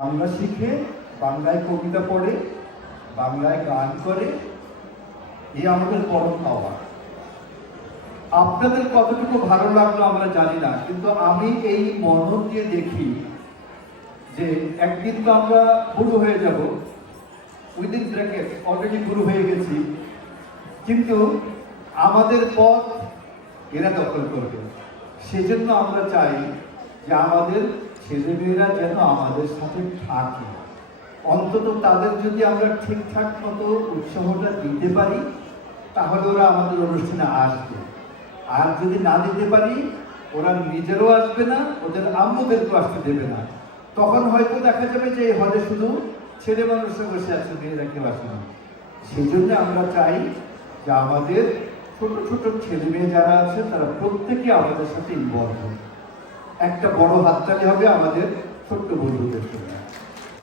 বাংলা শিখে, বাংলায় কবিতা পড়ে, বাংলায় গান করে, এই আমাদের পরম পাওয়া। আপনাদের কতটুকু ভালো লাগলো আমরা জানি না, কিন্তু আমি এই মনন দিয়ে দেখি যে একদিন তো আমরা গুরু হয়ে যাব, উইদিন ব্র্যাকেট অলরেডি গুরু হয়ে গেছি, কিন্তু আমাদের পথ এরা দখল করবে। সেজন্য আমরা চাই যে আমাদের ছেলেমেয়েরা যেন আমাদের সাথে থাকে, অন্তত তাদের যদি আমরা ঠিকঠাক মতো উৎসাহটা দিতে পারি তাহলে ওরা আমাদের অনুষ্ঠানে আসবে। আর যদি না দিতে পারি ওরা নিজেরও আসবে না, ওদের আম্মুদেরকেও আসতে দেবে না। তখন হয়তো দেখা যাবে যে এই হলে শুধু ছেলে মানুষরা বসে আছে, মেয়েরা কেউ আসে না। সেই জন্য আমরা চাই যে আমাদের ছোট ছোট ছেলে মেয়ে যারা আছে তারা প্রত্যেকে আমাদের সাথে ইনভলভ হবে। একটা বড় হাততালি হবে আমাদের ছোট্ট বন্ধুদের জন্য।